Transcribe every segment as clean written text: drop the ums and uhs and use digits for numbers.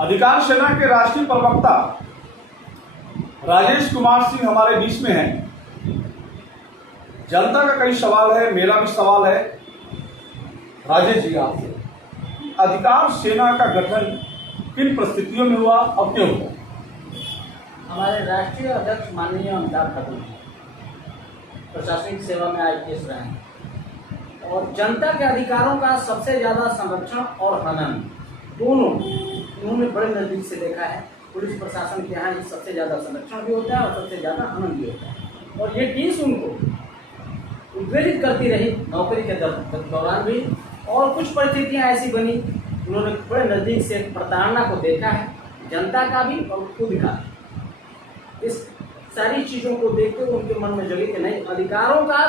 अधिकार सेना के राष्ट्रीय प्रवक्ता राजेश कुमार सिंह हमारे बीच में हैं। जनता का कई सवाल है, मेरा भी सवाल है। राजेश जी, आपसे अधिकार सेना का गठन किन परिस्थितियों में हुआ और क्यों हुआ? हमारे राष्ट्रीय अध्यक्ष माननीय अमिताभ ठाकुर जी प्रशासनिक सेवा में IPS रहे हैं और जनता के अधिकारों का सबसे ज़्यादा संरक्षण और हनन दोनों उन्होंने बड़े नज़दीक से देखा है। पुलिस प्रशासन के यहाँ सबसे ज़्यादा संरक्षण भी होता है और सबसे ज़्यादा हनन भी होता है और ये चीज़ उनको उत्प्रेरित करती रही नौकरी के दौरान भी। और कुछ परिस्थितियाँ ऐसी बनी, उन्होंने बड़े नज़दीक से प्रताड़ना को देखा है, जनता का भी और खुद का। इस सारी चीज़ों को देखते हुए उनके मन में जगी कि नहीं, अधिकारों का,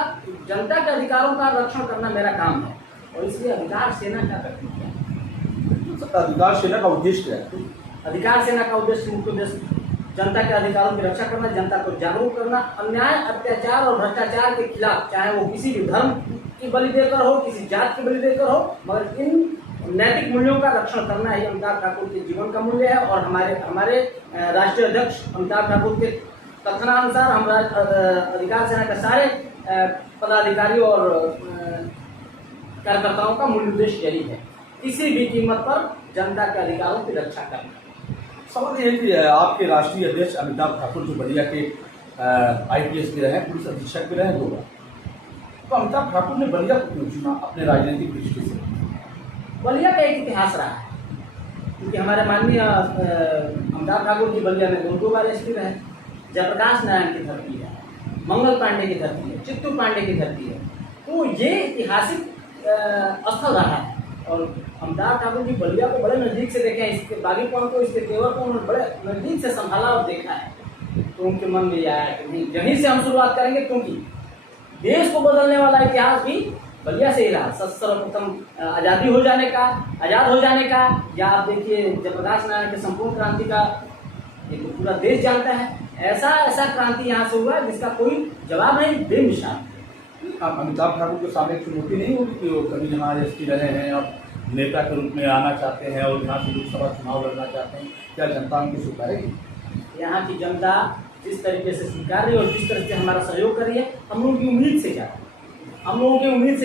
जनता के अधिकारों का रक्षण करना मेरा काम है और इसलिए अधिकार सेना का गठन किया। अधिकार सेना का उद्देश्य क्या है? अधिकार सेना का उद्देश्य, मुख्य उद्देश्य जनता के अधिकारों की रक्षा करना, जनता को जागरूक करना, अन्याय, अत्याचार और भ्रष्टाचार के खिलाफ, चाहे वो किसी भी धर्म की बलि देकर हो, किसी जात की बलि देकर हो, मगर इन नैतिक मूल्यों का रक्षण करना ही अमिताभ ठाकुर के जीवन का मूल्य है। और हमारे राष्ट्रीय अध्यक्ष अमिताभ ठाकुर के कथनानुसार हम अधिकार सेना के सारे पदाधिकारियों और कार्यकर्ताओं का मूल उद्देश्य यही है, किसी भी कीमत पर जनता के अधिकारों की रक्षा करना। सवाल ये कि आपके राष्ट्रीय अध्यक्ष अमिताभ ठाकुर जो बलिया के IPS भी रहे, पुलिस अधीक्षक भी रहे 2 बार, तो अमिताभ ठाकुर ने बलिया को क्यों चुना अपने राजनीतिक दृष्टि से? बलिया का एक इतिहास रहा है, क्योंकि हमारे माननीय अमिताभ ठाकुर जी बलिया में 2 बार SP रहे। जयप्रकाश नारायण की धरती है, मंगल पांडे की धरती है, चित्तू पांडे की धरती है, तो ये ऐतिहासिक स्थल रहा है। और अमिताभ ठाकुर जी बलिया को बड़े नज़दीक से देखे हैं, इसके बागीपन को, इसके तेवर को उन्होंने बड़े नज़दीक से संभाला और देखा है। तो उनके मन में यह आया कि नहीं, यहीं से हम शुरुआत करेंगे, क्योंकि देश को बदलने वाला इतिहास भी बलिया से ही रहा। सर्वप्रथम आज़ादी हो जाने का, आज़ाद हो जाने का, या आप देखिए जयप्रकाश नारायण के संपूर्ण क्रांति का एक पूरा देश जानता है। ऐसा क्रांति यहाँ से हुआ जिसका कोई जवाब नहीं, बेमिसाल। आप अमिताभ ठाकुर के सामने एक चुनौती नहीं होगी कि वो कभी यहाँ SP रहे हैं, अब नेता के रूप में आना चाहते हैं और यहाँ से लोकसभा चुनाव लड़ना चाहते हैं, क्या जनता उनको स्वीकारेगी? यहाँ की जनता जिस तरीके से स्वीकार रही है और जिस तरह से हमारा सहयोग कर रही है, हम लोगों की उम्मीद से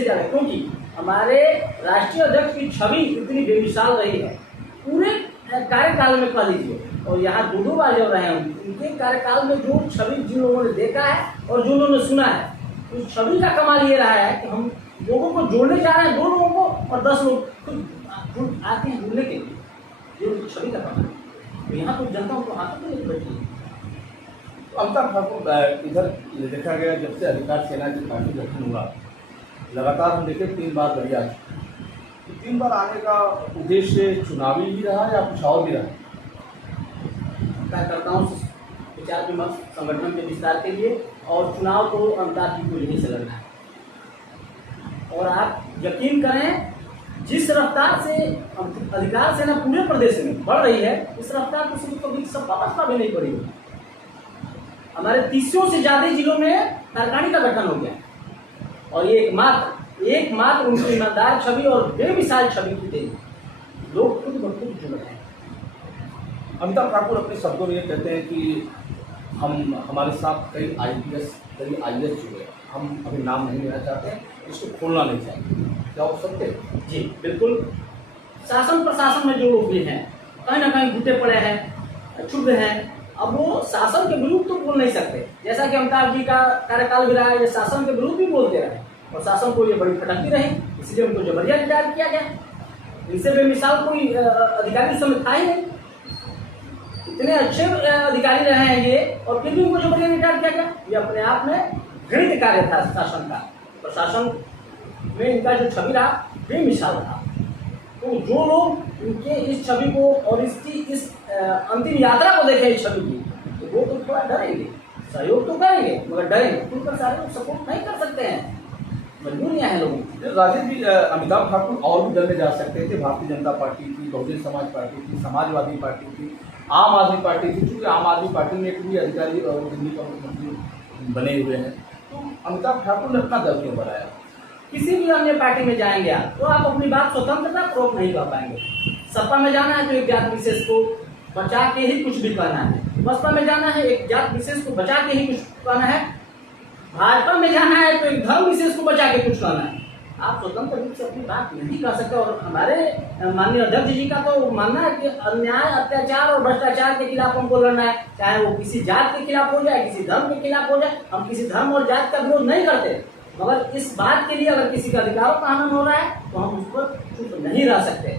ज़्यादा, क्योंकि हमारे राष्ट्रीय अध्यक्ष की छवि इतनी बेमिसाल रही है पूरे कार्यकाल में, कह लीजिए। और यहाँ 2 बार जब रहे हैं, उनके कार्यकाल में जो छवि जिन लोगों ने देखा है और जो उन्होंने सुना है, उस छवि का कमाल ये रहा है कि हम लोगों को जोड़ने जा रहे हैं, 2 लोगों को, और 10 लोग खुद आते हैं जुड़ने के लिए। ये उनकी छवि का कमाल है। तो यहाँ तो जनता उनको हाथों में नहीं बैठी है। अमिताभ ठाकुर इधर देखा गया, जब से अधिकार सेना की पार्टी गठन हुआ, लगातार हम देखे 3 बार बलिया, तो 3 बार आने का उद्देश्य चुनावी ही रहा या कुछ और भी रहा? कार्यकर्ताओं से विचार विमर्श, संगठन के विस्तार के लिए, और चुनाव को अमिताभ जी को यहीं से लड़ना है। और आप यकीन करें, जिस रफ्तार से अधिकार सेना पूरे प्रदेश में बढ़ रही है, इस रफ्तार को सिर्फ कभी बसपा भी नहीं पड़ी। हमारे 300 से ज़्यादा जिलों में कार्यकारिणी का गठन हो गया और ये एकमात्र उनकी ईमानदार छवि और बेमिसाल छवि की तेज लोग खुद ब खुद जुड़ रहे हैं। अमिताभ ठाकुर अपने शब्दों में ये कहते हैं कि हमारे साथ कई IS जुड़े, हम अभी नाम नहीं लेना चाहते हैं, इसको खोलना नहीं चाहते, क्या हो सकते हैं? जी बिल्कुल। शासन प्रशासन में जो लोग भी हैं, कहीं ना कहीं घुटे पड़े हैं, क्षुब्ध हैं, अब वो शासन के विरुद्ध तो बोल नहीं सकते। जैसा कि अमिताभ जी का कार्यकाल भी रहा है, ये शासन के विरुद्ध भी बोलते रहे और शासन को ये बड़ी खटकती रही, इसलिए उनको जबरिया रिटायर किया गया। इनसे बेमिसाल कोई अधिकारी समय था ही नहीं, इतने अच्छे अधिकारी रहे हैं ये, और फिर भी उनको जबरिया रिटायर किया गया। ये अपने आप में घृणित कार्य था शासन का। प्रशासन में इनका जो छवि रहा बेमिसाल रहा। तो जो लोग इनके इस छवि को और इसकी इस अंतिम यात्रा को देखें इस छवि की, तो वो तो थोड़ा डरेंगे, सहयोग तो करेंगे मगर डरेंगे, खुलकर सारे लोग सपोर्ट नहीं कर सकते हैं, मजबूरियाँ हैं लोगों की। राजेश जी, अमिताभ ठाकुर और भी दल में जा सकते थे, भारतीय जनता पार्टी थी, बहुजन समाज पार्टी थी, समाजवादी पार्टी थी, आम आदमी पार्टी थी। चूँकि आम आदमी पार्टी में एक भी अधिकारी और दिल्ली का मुख्यमंत्री बने हुए हैं, तो अमिताभ ठाकुर ने अपना दल क्यों बनाया? किसी भी अन्य पार्टी में जाएंगे आप, तो आप अपनी बात स्वतंत्रता पूर्वक नहीं कह पाएंगे। सपा में जाना है तो एक जात विशेष को बचा के ही कुछ भी कहना है, बसपा में जाना है एक जात विशेष को बचा के ही कुछ कहना है, भाजपा में जाना है तो एक धर्म विशेष को बचा के कुछ कहना है। आप स्वतंत्र रूप से अपनी बात नहीं कर सकते। और हमारे माननीय अध्यक्ष जी का तो मानना है कि अन्याय, अत्याचार और भ्रष्टाचार के खिलाफ हमको लड़ना है, चाहे वो किसी जात के खिलाफ हो जाए, किसी धर्म के खिलाफ हो जाए। हम किसी धर्म और जात का विरोध नहीं करते, मगर इस बात के लिए अगर किसी का अधिकारों का हनन हो रहा है तो हम उस पर चुप नहीं रह सकते।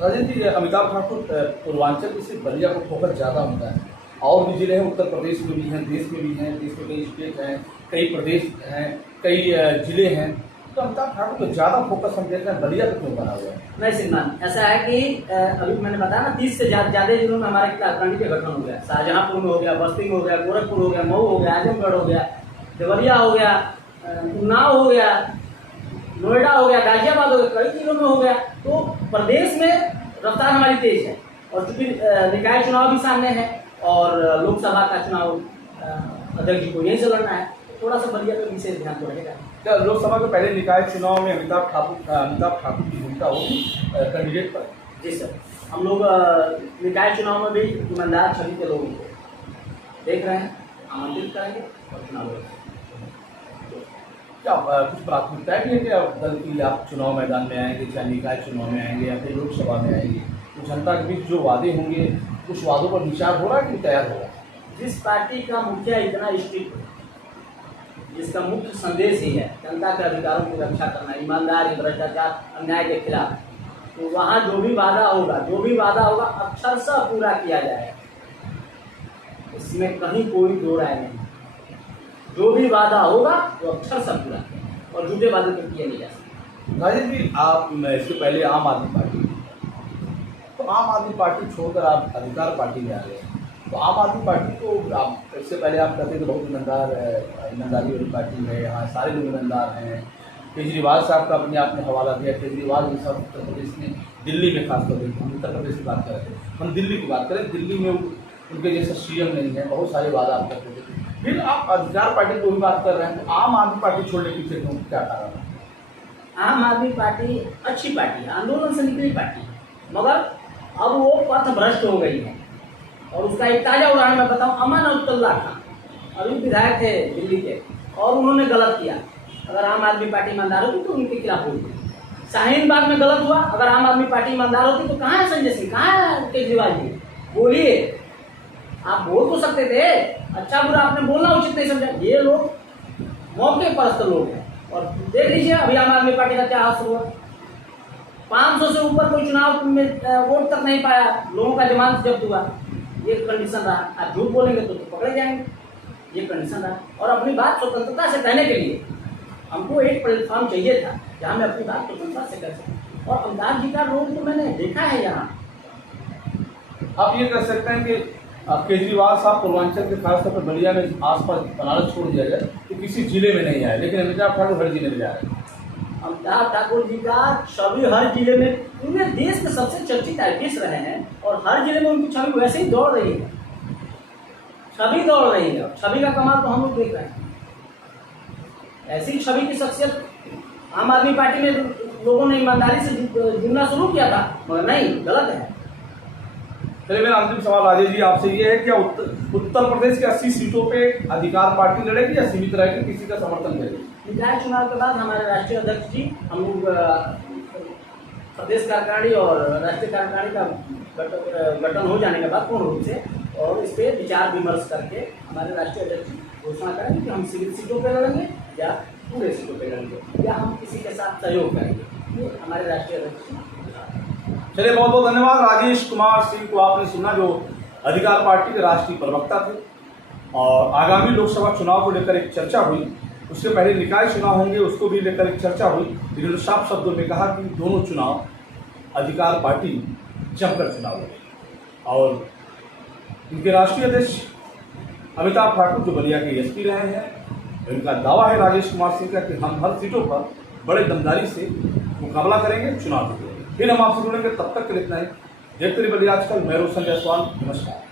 राजन जी, अमिताभ ठाकुर पूर्वांचल की सिर्फ बलिया को फोकस ज़्यादा होता है, और भी जिले हैं, उत्तर प्रदेश में भी हैं, देश में भी हैं, देश में कई स्टेट हैं, कई प्रदेश हैं, कई जिले हैं, तो अमिताभ ठाकुर को ज़्यादा फोकस हम देख रहे हैं बलिया पे क्यों बना हुआ है? नहीं श्रीमान, ऐसा है कि अभी मैंने बताया ना 30 से ज़्यादा जिलों में हमारे क्रांति का गठन हो गया। शाहजहांपुर में हो गया, बस्ती में हो गया, गोरखपुर हो गया, मऊ हो गया, आजमगढ़ हो गया, देवरिया हो गया, उन्नाव हो गया, नोएडा हो गया, गाजियाबाद हो गया, कई जिलों में हो गया। तो प्रदेश में रफ्तार हमारी तेज है, और चूंकि निकाय चुनाव भी सामने है और लोकसभा का चुनाव अध्यक्ष जी को यहीं से लड़ना है, तो थोड़ा सा बलिया पे विशेष ध्यान तो रहेगा। क्या लोकसभा के पहले निकाय चुनाव में अमिताभ ठाकुर की भूमिका होगी कैंडिडेट पर? जी सर, हम लोग निकाय चुनाव में भी ईमानदार छवि के लोगों को देख रहे हैं, आमंत्रित करेंगे और चुनाव लड़ेंगे। क्या कुछ प्राथमिकताएं भी है कि दल की आप चुनाव मैदान में आएंगे, चाहे निकाय चुनाव में आएंगे या फिर लोकसभा में आएंगे, तो जनता के बीच जो वादे होंगे उस वादों पर विचार हो रहा है कि तैयार हो रहा है? जिस पार्टी का मुखिया इतना स्ट्रिक्ट है, जिसका मुख्य संदेश ही है जनता के अधिकारों की रक्षा करना, ईमानदारी, भ्रष्टाचार, अन्याय के खिलाफ, तो वहाँ जो भी वादा होगा अक्षरशः पूरा किया जाएगा। इसमें कहीं कोई दो राय नहीं। जो भी वादा होगा वो अक्षरशः पूरा, और झूठे वादे तो किए नहीं जा सकते। राजेश जी, आप इससे पहले आम आदमी पार्टी, तो आम आदमी पार्टी छोड़कर आप अधिकार पार्टी में आ गए, तो आम आदमी पार्टी को आप इससे पहले आप कहते थे बहुत ईमानदारी वाली पार्टी है, यहाँ सारे लोग ईमानदार हैं। केजरीवाल साहब का अपने आप ने हवाला दिया, केजरीवाल जी साहब उत्तर प्रदेश में, दिल्ली में खासतौर पर, हम उत्तर प्रदेश की बात कर रहे थे, हम दिल्ली की बात करें, दिल्ली में उनके जैसा सीएम नहीं है, बहुत सारे वादा आप करते थे। फिर आप अधिकार पार्टी को भी बात कर रहे हैं, तो आम आदमी पार्टी छोड़ने के पीछे क्या कारण है? आम आदमी पार्टी अच्छी पार्टी है, आंदोलन से निकली पार्टी है, मगर अब वो पथ भ्रष्ट हो गई है। और उसका एक ताज़ा उदाहरण मैं बताऊं, अमन अब्दुल्ला खान अभी विधायक थे दिल्ली के, और उन्होंने गलत किया। अगर आम आदमी पार्टी ईमानदार होती तो उनके खिलाफ बोलती। शाहीन बाग में गलत हुआ, अगर आम आदमी पार्टी ईमानदार होती तो कहाँ है संजय सिंह, कहाँ है केजरीवाल जी? बोलिए, आप बोल तो सकते थे, अच्छा बुरा आपने बोलना उचित नहीं समझा। ये लोग मौके परस्त लोग हैं, और देख लीजिए अभी आम आदमी पार्टी का क्या हासिल हुआ। 500 से ऊपर कोई चुनाव में वोट तक नहीं पाया, लोगों का जमानत जब्त हुआ। ये कंडीशन रहा। आप झूठ बोलेंगे तो पकड़े जाएंगे, ये कंडीशन रहा। और अपनी बात स्वतंत्रता से कहने के लिए हमको एक प्लेटफॉर्म चाहिए था जहाँ मैं अपनी बात स्वतंत्रता से कर सकूँ, और अमिताभ जी का रोल तो मैंने देखा है यहाँ। आप ये कर सकते हैं कि केजरीवाल साहब पूर्वांचल के खासतौर पर बलिया में आसपास बनारस छोड़ दिया जाए तो किसी जिले में नहीं आए, लेकिन अमिताभ ठाकुर हर जिले में जा रहे हैं। अमिताभ ठाकुर जी का छवि हर जिले में, पूरे देश में सबसे चर्चित आईपीएस रहे हैं, और हर जिले में उनकी छवि वैसे ही दौड़ रही है, छवि दौड़ रही है। छवि का कमाल तो हम लोग देख रहे हैं। ऐसी छवि की शख्सियत आम आदमी पार्टी में लोगों ने ईमानदारी से जुड़ना शुरू किया था, मगर नहीं, गलत है। चलिए, मेरा अंतिम सवाल राजेश जी आपसे ये है, क्या उत्तर प्रदेश के 80 सीटों पे अधिकार पार्टी लड़ेगी या सीमित रहेगी, किसी का समर्थन करेगी? निकाय चुनाव के बाद हमारे राष्ट्रीय अध्यक्ष जी, हम लोग प्रदेश कार्यकारिणी और राष्ट्रीय कार्यकारिणी का गठन हो जाने के बाद पूर्ण रूप से, और इस पर विचार विमर्श करके हमारे राष्ट्रीय अध्यक्ष घोषणा करेंगे कि हम सीमित सीटों पर लड़ेंगे या पूरे सीटों पर लड़ेंगे, या हम किसी के साथ सहयोग करेंगे। ये हमारे राष्ट्रीय अध्यक्ष। चलिए, बहुत बहुत धन्यवाद। राजेश कुमार सिंह को आपने सुना, जो अधिकार पार्टी के राष्ट्रीय प्रवक्ता थे, और आगामी लोकसभा चुनाव को लेकर एक चर्चा हुई, उससे पहले निकाय चुनाव होंगे उसको भी लेकर एक चर्चा हुई। इन्होंने साफ शब्दों में कहा कि दोनों चुनाव अधिकार पार्टी जमकर चुनाव लड़ेगी, और इनके राष्ट्रीय अध्यक्ष अमिताभ ठाकुर जो बलिया के एसपी रहे हैं, इनका दावा है राजेश कुमार सिंह का कि हम हर सीटों पर बड़े दमदारी से मुकाबला करेंगे, चुनाव जीतेंगे। फिर हम आपसे जुड़ेंगे, तब तक के लिए इतना ही। देखते रहिए बलिया आजकल। मैं रोशन जायसवाल, नमस्कार।